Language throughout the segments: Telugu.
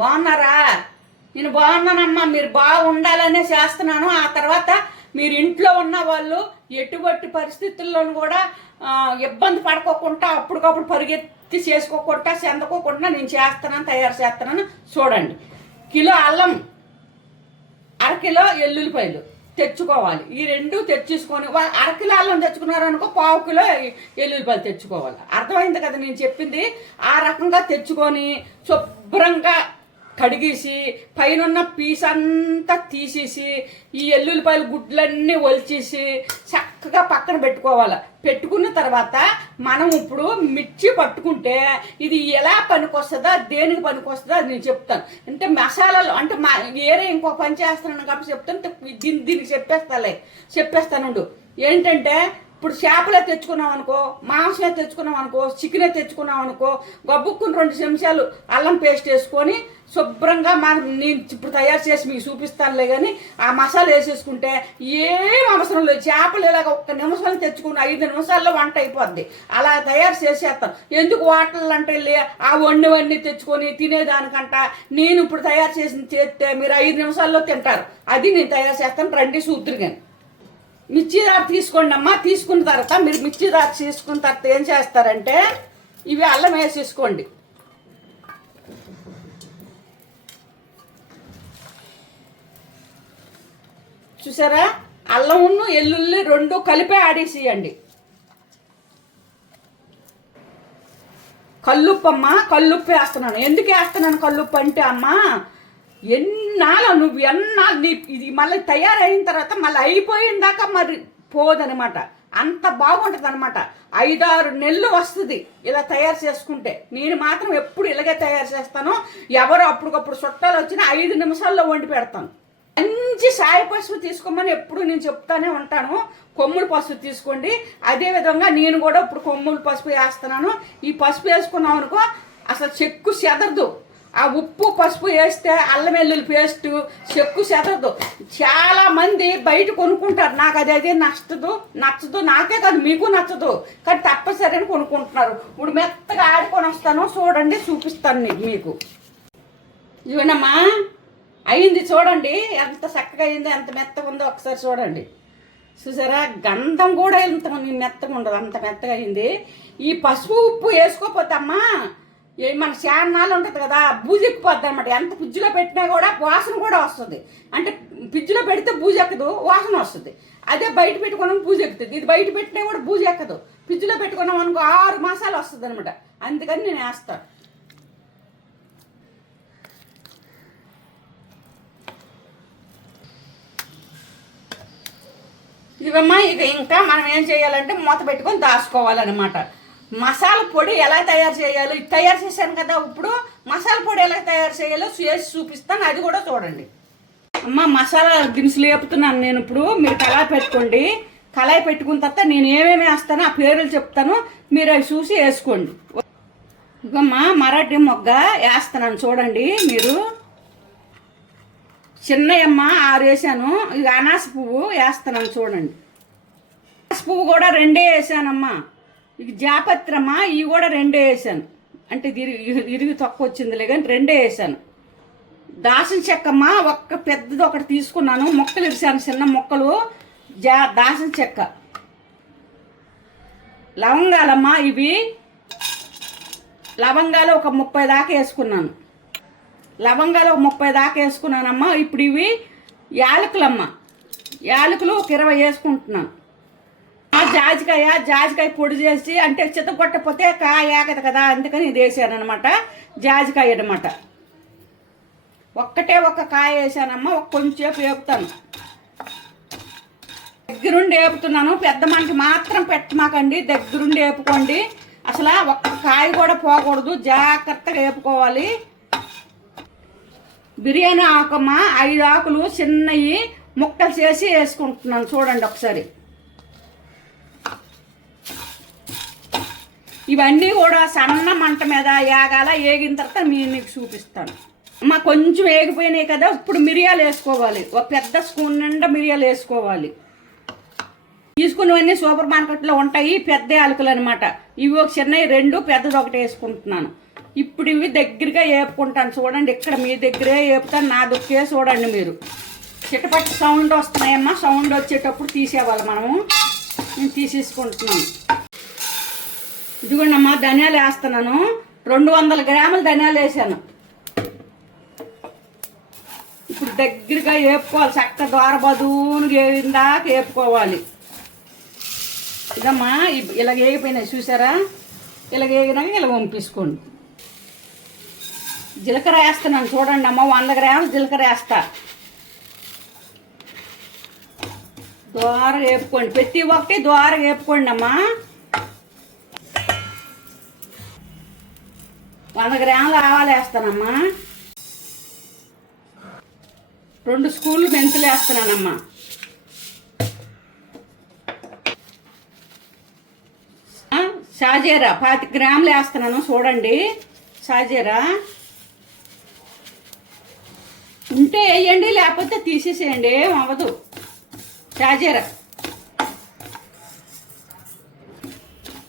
బాగున్నారా? నేను బాగున్నానమ్మా మీరు బాగుండాలనే చేస్తున్నాను. ఆ తర్వాత మీరు ఇంట్లో ఉన్న వాళ్ళు ఎటువంటి పరిస్థితుల్లోనూ కూడా ఇబ్బంది పడుకోకుండా అప్పటికప్పుడు పరిగెత్తి చేసుకోకుండా చెందకోకుండా నేను చేస్తున్నాను తయారు చేస్తున్నాను. చూడండి. కిలో అల్లం అరకిలో ఎల్లుల్లిపాయలు తెచ్చుకోవాలి. ఈ రెండు తెచ్చేసుకొని అరకిలో అల్లం తెచ్చుకున్నారనుకో పావు కిలో ఎల్లుల్లిపాయలు తెచ్చుకోవాలి. అర్థమైంది కదా నేను చెప్పింది? ఆ రకంగా తెచ్చుకొని శుభ్రంగా కడిగేసి పైన పీస్ అంతా తీసేసి ఈ ఎల్లుల్లిపాయలు గుడ్లన్నీ ఒలిచేసి చక్కగా పక్కన పెట్టుకోవాలి. పెట్టుకున్న తర్వాత మనం ఇప్పుడు మిర్చి పట్టుకుంటే ఇది ఎలా పనికొస్తుందా దేనికి పనికొస్తుందో అది నేను చెప్తాను. అంటే మసాలాలు అంటే మా వేరే ఇంకో పని చేస్తున్నాను కాబట్టి చెప్తాను దీని దీనికి చెప్పేస్తాలే. చెప్పేస్తానుండు. ఏంటంటే ఇప్పుడు చేపలే తెచ్చుకున్నాం అనుకో మాంసమే తెచ్చుకున్నాం అనుకో చికెనే తెచ్చుకున్నాం అనుకో గబ్బుక్కుని రెండు నిమిషాలు అల్లం పేస్ట్ వేసుకొని శుభ్రంగా మా నేను ఇప్పుడు తయారు చేసి మీకు చూపిస్తానులే కానీ ఆ మసాలా వేసేసుకుంటే ఏం అవసరం లేదు. చేపలు ఇలాగ ఒక్క నిమిషాలు తెచ్చుకుని ఐదు నిమిషాల్లో వంట అయిపోద్ది. అలా తయారు చేసేస్తాం. ఎందుకు వాటర్లు అంటే ఆ వండివన్నీ తెచ్చుకొని తినేదానికంట నేను ఇప్పుడు తయారు చేసిన చేస్తే మీరు ఐదు నిమిషాల్లో తింటారు. అది నేను తయారు చేస్తాను. రండి సూత్రు కానీ మిర్చి దారి తీసుకోండి అమ్మా. తీసుకున్న తర్వాత మీరు మిర్చి దారి తీసుకున్న తర్వాత ఏం చేస్తారంటే ఇవి అల్లం వేసేసుకోండి. చూసారా? అల్లమును ఎల్లుల్లి రెండు కలిపే ఆడేసేయండి. కల్లుప్పు అమ్మ కల్లుప్పు వేస్తున్నాను. ఎందుకు వేస్తున్నాను కల్లుప్పు అంటే అమ్మా ఎన్నాళ్ళు నువ్వు ఎన్నాళ్ళు నీ ఇది మళ్ళీ తయారైన తర్వాత మళ్ళీ అయిపోయిన దాకా మరి పోదనమాట. అంత బాగుంటుంది అనమాట ఐదారు నెలలు వస్తుంది ఇలా తయారు చేసుకుంటే. నేను మాత్రం ఎప్పుడు ఇలాగే తయారు చేస్తాను. ఎవరు అప్పటికప్పుడు చుట్టాలు వచ్చినా ఐదు నిమిషాల్లో వండి పెడతాను. మంచి సాయ పసుపు తీసుకోమని ఎప్పుడు నేను చెప్తానే ఉంటాను. కొమ్ముల పసుపు తీసుకోండి. అదే విధంగా నేను కూడా ఇప్పుడు కొమ్ములు పసుపు వేస్తున్నాను. ఈ పసుపు వేసుకున్నాం అనుకో అసలు చెక్కు చెదరదు. ఆ ఉప్పు పసుపు వేస్తే అల్లం వెల్లుల్లి పేస్ట్ చెక్కు చెదరదు. చాలా మంది బయట కొనుక్కుంటారు. నాకు అది అదే నచ్చదు. నచ్చదు. నాకే కాదు మీకు నచ్చదు. కానీ తప్పనిసరి కొనుక్కుంటున్నారు. ఇప్పుడు మెత్తగా ఆడుకొని వస్తాను. చూడండి చూపిస్తాను మీకు. ఇవన్నమ్మా అయింది చూడండి ఎంత చక్కగా అయిందో ఎంత మెత్తగా ఉందో ఒకసారి చూడండి. చూసారా? గంధం కూడా ఎంత మెత్తగా ఉండదు అంత మెత్తగా అయింది. ఈ పసుపు ఉప్పు వేసుకోపోతమ్మా ఏ మన శానాలు ఉంటుంది కదా బూజెక్కిపోద్ది అనమాట ఎంత ఫ్రిడ్జ్లో పెట్టినా కూడా వాసన కూడా వస్తుంది. అంటే పిజ్జులో పెడితే బూజు ఎక్కదు వాసన వస్తుంది. అదే బయట పెట్టుకున్నాం బూజు ఎక్కుతుంది. ఇది బయట పెట్టినా కూడా బూజు ఎక్కదు. పిజ్జులో పెట్టుకున్నాం అనుకో ఆరు మాసాలు వస్తుంది అనమాట అందుకని నేను వేస్తాను ఇవమ్మా ఇక ఇంకా మనం ఏం చేయాలంటే మూత పెట్టుకొని దాచుకోవాలన్నమాట. మసాలా పొడి ఎలా తయారు చేయాలో ఇది తయారు చేశాను కదా ఇప్పుడు మసాలా పొడి ఎలా తయారు చేయాలో చేసి చూపిస్తాను అది కూడా చూడండి. అమ్మ మసాలా దినుసులు వేపుతున్నాను నేను ఇప్పుడు మీరు కళాయి పెట్టుకోండి. కళాయి పెట్టుకున్న తర్వాత నేను ఏమేమి వేస్తానో ఆ పేర్లు చెప్తాను మీరు అవి చూసి వేసుకోండి. ఇగమ్మా మరాఠీ మొగ్గ వేస్తున్నాను చూడండి మీరు. చిన్నయమ్మ ఆరు వేసాను ఇక అనాస పువ్వు వేస్తున్నాను చూడండి. అనాస పువ్వు కూడా రెండే వేసానమ్మా. ఇక జాపత్రమ్మ ఇవి కూడా రెండే వేసాను. అంటే ఇరిగి ఇరిగి తక్కువ వచ్చిందిలే కానీ రెండే వేసాను. దాసిన చెక్కమ్మ ఒక్క పెద్దది ఒకటి తీసుకున్నాను. మొక్కలు ఇరిసాను చిన్న మొక్కలు. జా దాసిన చెక్క. లవంగాలమ్మ ఇవి. లవంగాలు ఒక ముప్పై దాకా వేసుకున్నాను. లవంగాలు ఒక ముప్పై దాకా వేసుకున్నానమ్మా. ఇప్పుడు ఇవి యాలకులమ్మ. యాలకులు ఒక ఇరవై వేసుకుంటున్నాను. ఆ జాజికాయ జాజికాయ పొడి చేసి అంటే చిత్తగొట్టపోతే కాయ ఆగదు కదా అందుకని ఇది వేసాను అనమాట జాజికాయ అనమాట ఒక్కటే ఒక్క కాయ వేసానమ్మా ఒక కొంచెంసేపు వేపుతాను. దగ్గరుండి వేపుతున్నాను. పెద్ద మనిషి మాత్రం పెట్టమాకండి దగ్గరుండి వేపుకోండి. అసలు ఒక్క కాయ కూడా పోకూడదు జాగ్రత్తగా వేపుకోవాలి. బిర్యానీ ఆకమ్మ ఐదు ఆకులు చిన్నవి ముక్కలు చేసి వేసుకుంటున్నాను. చూడండి ఒకసారి. ఇవన్నీ కూడా సన్న మంట మీద ఏగాల ఏగిన తర్వాత నేను మీకు చూపిస్తాను. అమ్మ కొంచెం ఏగిపోయినాయి కదా ఇప్పుడు మిరియాలు వేసుకోవాలి. ఒక పెద్ద స్పూన్ నిండా మిరియాలు వేసుకోవాలి. తీసుకున్నవన్నీ సూపర్ మార్కెట్లో ఉంటాయి పెద్ద యాలకులు అనమాట ఇవి ఒక చిన్నవి రెండు పెద్దది ఒకటి వేసుకుంటున్నాను. ఇప్పుడు ఇవి దగ్గరగా వేపుకుంటాను చూడండి ఇక్కడ మీ దగ్గరే వేపుతాను నా దుక్కే చూడండి మీరు. చిటపట్టి సౌండ్ వస్తున్నాయమ్మా సౌండ్ వచ్చేటప్పుడు తీసేవాలి మనము. నేను తీసేసుకుంటున్నాను. ఇదిగోండి అమ్మా ధనియాలు వేస్తున్నాను. రెండు వందల గ్రాములు ధనియాలు వేసాను. ఇప్పుడు దగ్గరగా వేపుకోవాలి చక్క ద్వార బదువును వేయిందాక వేపుకోవాలి ఇదమ్మా ఇలా వేగిపోయినాయి చూసారా? ఇలా వేగినాక ఇలా పంపించుకోండి జీలకర్ర వేస్తున్నాను చూడండి అమ్మ వంద గ్రాములు జీలకర్ర వేస్తా. ద్వార వేపుకోండి. ప్రతి ఒక్కటి ద్వార వేపుకోండి అమ్మా. వంద గ్రాములు ఆవాలు వేస్తానమ్మా. రెండు స్కూళ్ళు మెంతులు వేస్తున్నానమ్మా. షాజీరా పాతి గ్రాములు వేస్తున్నాను చూడండి. షాజీరా ఉంటే వేయండి లేకపోతే తీసేసేయండి ఏం అవ్వదు. షాజీరా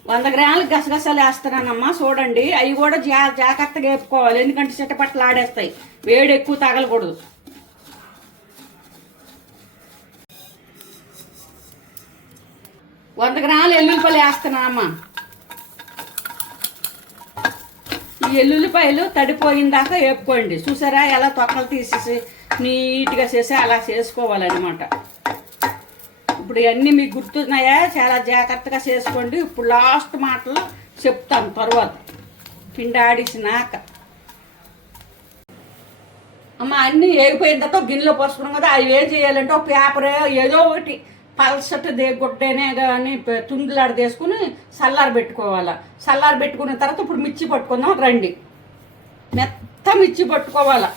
వంద గ్రాములు గసగసాలు వేస్తున్నానమ్మా చూడండి. అవి కూడా జా జాగ్రత్తగా వేపుకోవాలి ఎందుకంటే చిట్టపట్టలు ఆడేస్తాయి. వేడి ఎక్కువ తగలకూడదు. వంద గ్రాములు ఎల్లుల్లిపల్లి వేస్తున్నానమ్మా. ఈ ఎల్లుల్లిపాయలు తడిపోయిన దాకా వేపుకోండి. చూసారా ఎలా తొక్కలు తీసేసి నీట్గా చేసి అలా చేసుకోవాలన్నమాట. ఇప్పుడు ఇవన్నీ మీకు గుర్తున్నాయా? చాలా జాగ్రత్తగా చేసుకోండి. ఇప్పుడు లాస్ట్ మాటలు చెప్తాను తర్వాత. పిండి ఆడిసినాక. అమ్మ అన్నీ ఏగిపోయిన తర్వాత గిన్నెలో పోసుకున్నాం కదా అవి ఏం చేయాలంటే ఒక పేపర్ ఏదో ఒకటి పల్సట దే గుడ్డనే కానీ తుండులాడ తీసుకుని సల్లారు పెట్టుకోవాలి. సల్లారు పెట్టుకున్న తర్వాత ఇప్పుడు మిర్చి పట్టుకుందాం రండి. మెత్త మిర్చి పట్టుకోవాలి.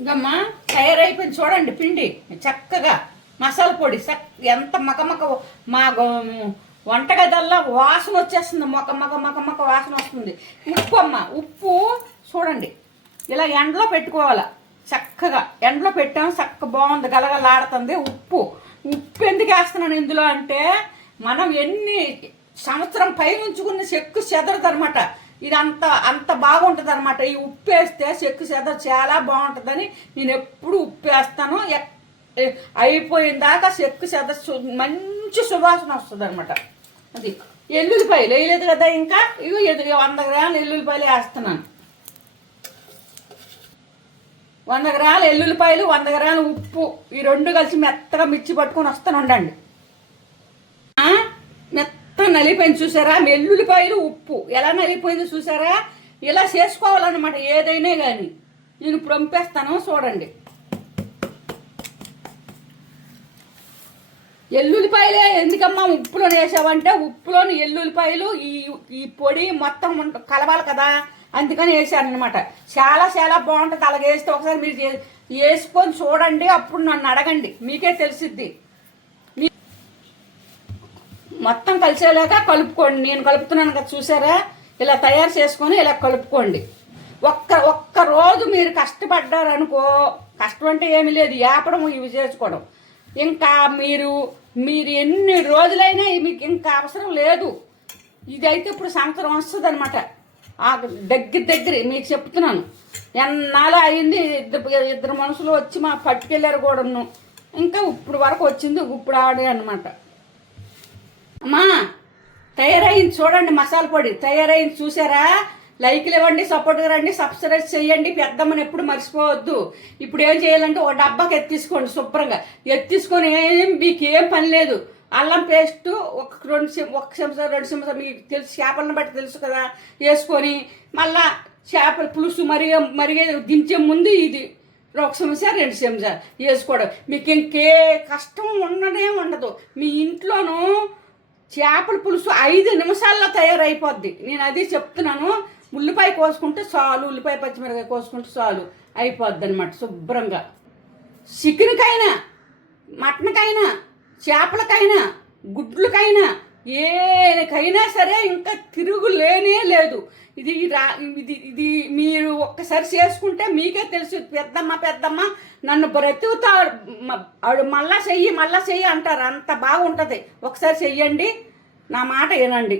ఇంకమ్మా తయారైపోయింది చూడండి పిండి. చక్కగా మసాలా పొడి చక్ ఎంత మకమక మా వంటగదల్లా వాసన వచ్చేస్తుంది. మొక మక మక మక వాసన వస్తుంది. ఉప్పు అమ్మ ఉప్పు చూడండి. ఇలా ఎండలో పెట్టుకోవాలి? చక్కగా. ఎండలో పెట్టాము చక్క బాగుంది. గలగలాడుతుంది ఉప్పు. ఉప్పు ఎందుకు వేస్తున్నాను ఇందులో అంటే మనం ఎన్ని సంవత్సరం పై ఉంచుకున్న చెక్కు చెదరదు అనమాట ఇది అంత అంత బాగుంటుంది అనమాట ఈ ఉప్పు వేస్తే చెక్కు చెదర చాలా బాగుంటుందని నేను ఎప్పుడు ఉప్పు వేస్తాను. అయిపోయిన దాకా చెక్కు చెదర మంచి సువాసన వస్తుంది అనమాట అది. ఎల్లుల్లిపాయలు. వేయలేదు కదా ఇంకా? ఇవి ఎదురు వంద గ్రాములు ఎల్లుల్లిపాయలు వేస్తున్నాను. వంద గ్రాములు ఎల్లుల్లిపాయలు వంద గ్రాములు ఉప్పు. ఈ రెండు కలిసి మెత్తగా మిర్చి పట్టుకొని వస్తాను ఉండండి మెత్తగా మెత్త నలిపోయింది చూసారా? వెల్లుల్లిపాయలు ఉప్పు. ఎలా నలిపోయింది చూసారా? ఇలా చేసుకోవాలన్నమాట ఏదైనా కానీ నేను ఇప్పుడు పంపేస్తాను చూడండి. ఎల్లుల్లిపాయలే. ఎందుకమ్మా ఉప్పులో వేసావంటే ఉప్పులోని ఎల్లుల్లిపాయలు ఈ ఈ పొడి మొత్తం కలవాలి కదా. అందుకని వేసాను అనమాట చాలా చాలా బాగుంటుంది. అలాగే వేస్తే ఒకసారి మీరు వేసుకొని చూడండి. అప్పుడు నన్ను అడగండి. మీకే తెలిసిద్ది. మొత్తం కలిసేలాగా కలుపుకోండి. నేను కలుపుతున్నాను కదా చూసారా? ఇలా తయారు చేసుకొని ఇలా కలుపుకోండి. ఒక్క ఒక్క రోజు మీరు కష్టపడ్డారనుకో కష్టం అంటే ఏమీ లేదు. ఏపడం ఇవి చేసుకోవడం. ఇంకా మీరు మీరు ఎన్ని రోజులైనా మీకు ఇంకా అవసరం లేదు. ఇదైతే ఇప్పుడు సంవత్సరం వస్తుంది అనమాట ఆ దగ్గర దగ్గర మీకు చెప్తున్నాను. ఎన్నాళ్ళు అయింది ఇద్దరు ఇద్దరు మనుషులు వచ్చి మా పట్టుకెళ్ళారు కూడాను. ఇంకా ఇప్పుడు వరకు వచ్చింది ఇప్పుడు ఆడే అనమాట అమ్మా తయారైంది చూడండి మసాలా పొడి. తయారైంది చూసారా? లైక్లు ఇవ్వండి సపోర్ట్గా రండి సబ్స్క్రైబ్ చేయండి. పెద్దమ్మని ఎప్పుడు మర్చిపోవద్దు. ఇప్పుడు ఏం చేయాలంటే ఒక డబ్బాకి ఎత్తిసుకోండి శుభ్రంగా. ఎత్తిసుకొని ఏం మీకు ఏం పని లేదు. అల్లం పేస్ట్ ఒక రెండు చెం- ఒక చెంచా రెండు చెంచా మీకు తెలుసు చేపలను బట్టి తెలుసు కదా వేసుకొని మళ్ళా చేపల పులుసు మరిగే మరిగే దించే ముందు ఇది ఒక చెంచా రెండు చెంచా వేసుకోవడం. మీకు ఇంకే కష్టం ఉండనే ఉండదు. మీ ఇంట్లోనూ చేపల పులుసు ఐదు నిమిషాల్లో తయారైపోద్ది. నేను అది చెప్తున్నాను. ఉల్లిపాయ కోసుకుంటే చాలు ఉల్లిపాయ పచ్చిమిరకాయ కోసుకుంటే చాలు. అయిపోద్ది అనమాట శుభ్రంగా. చికెన్కైనా మటన్కైనా చేపలకైనా గుడ్లకైనా ఏకైనా సరే ఇంకా తిరుగులేనే లేదు. ఇది రా ఇది ఇది మీరు ఒక్కసారి చేసుకుంటే మీకే తెలుసు పెద్దమ్మ పెద్దమ్మ నన్ను బ్రతుకుతా ఆవిడ మళ్ళా చెయ్యి మళ్ళా చెయ్యి అంటారు. అంత బాగుంటుంది. ఒకసారి చెయ్యండి. నా మాట వినండి.